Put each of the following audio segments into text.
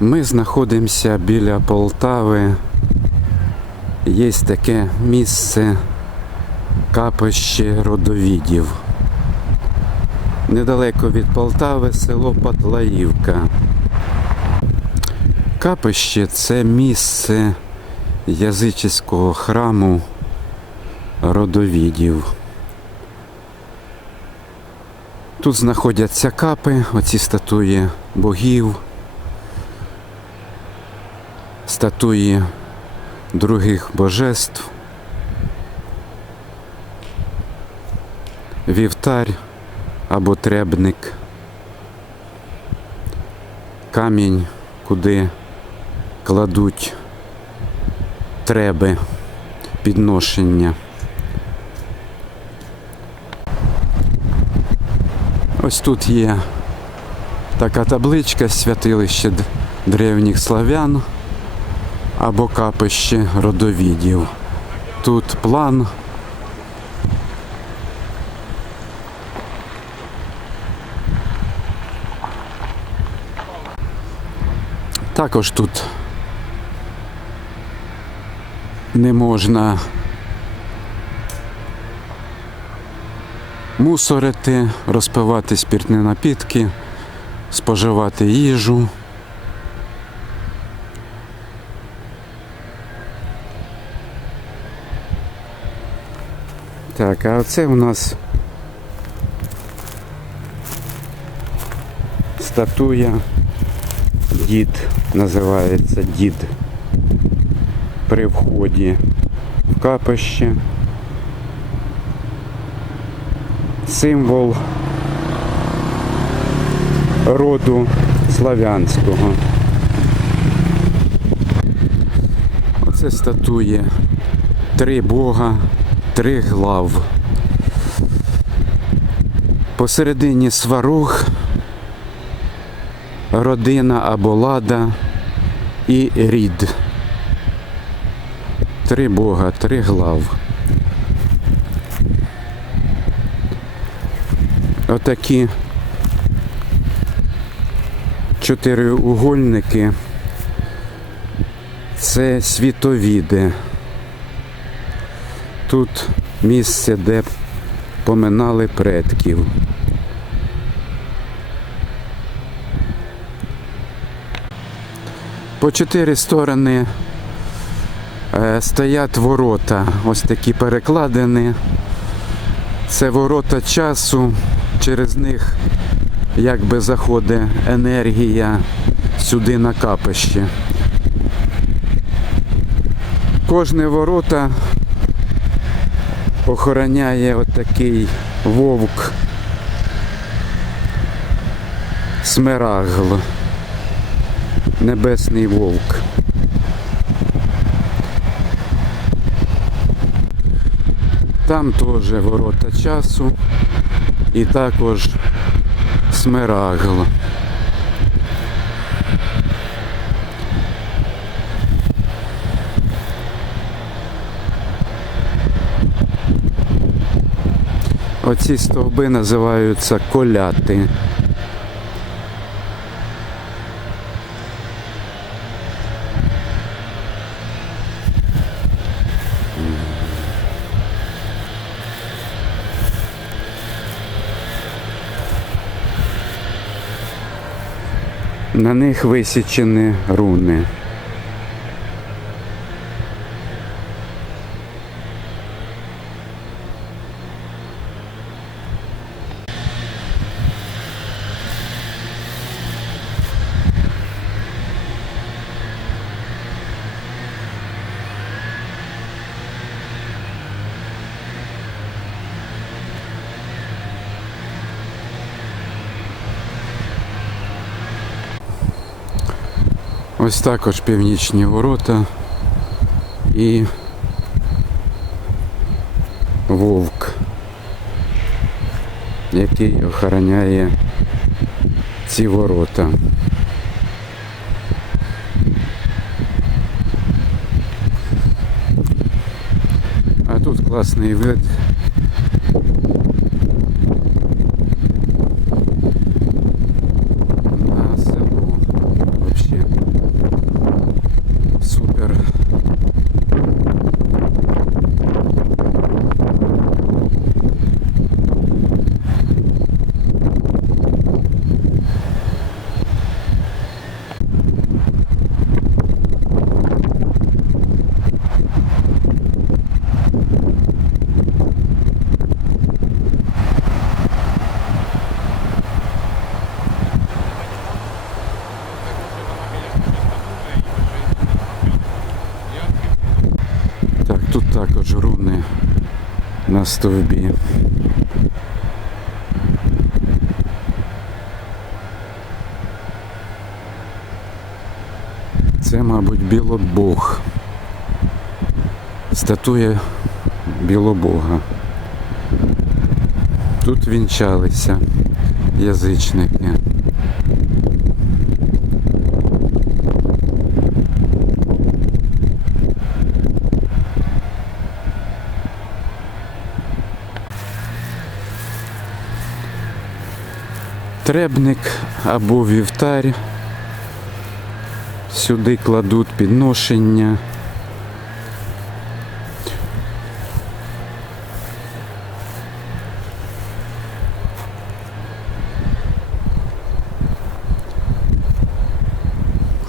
Ми знаходимося біля Полтави. Є таке місце капище родовідів. Недалеко від Полтави село Патлаївка. Капище це місце язичського храму родовідів. Тут знаходяться капи, оці статуї богів, статуї других божеств, вівтар або требник, камінь, куди кладуть треби, підношення. Ось тут є така табличка святилище древніх славян або капище родовідів. Тут план. Також тут не можна мусорити, розпивати спіртні напітки, споживати їжу. Так, а оце у нас статуя дід називається дід при вході в капище. Символ роду славянського. Оце статує три бога, три глав. Посередині сварог, родина або лада і рід. Три бога, три глав. Отакі чотириугольники. Це світовіди. Тут місце, де поминали предків. По чотири сторони е, стоять ворота, ось такі перекладини. Це ворота часу, через них якби заходить енергія сюди на капище. Кожне ворота охороняє отакий вовк смерагл, небесний вовк. Там теж ворота часу і також смерагл. Оці стовби називаються коляти. На них висічені руни. Ось також північні ворота і вовк, який охороняє ці ворота. А тут класний вид. На село. Вообще. Руни на стовбі. Це, мабуть, білобог. Статуя білобога. Тут вінчалися язичники. Требник або вівтар. Сюди кладуть підношення.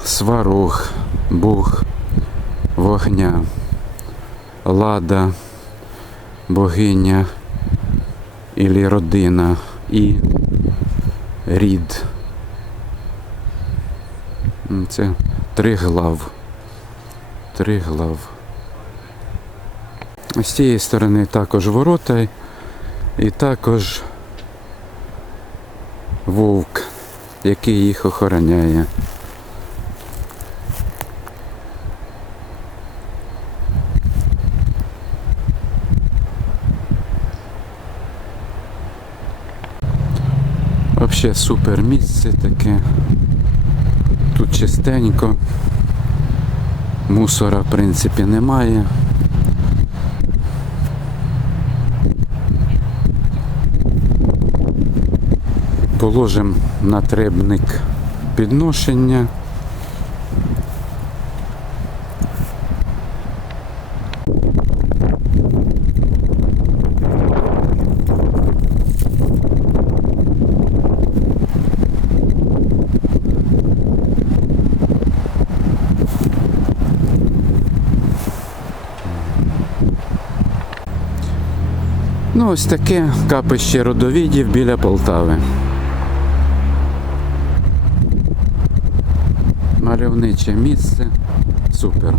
Сварог, Бог вогня, лада, богиня ілі родина і рід. Це три глав. Три глав. З цієї сторони також ворота і також вовк, який їх охороняє. Взагалі супер місце таке. Тут чистенько. Мусора, в принципі, немає. Положимо на требник підношення. Ось таке капище родовідів біля Полтави. Мальовниче місце. Супер.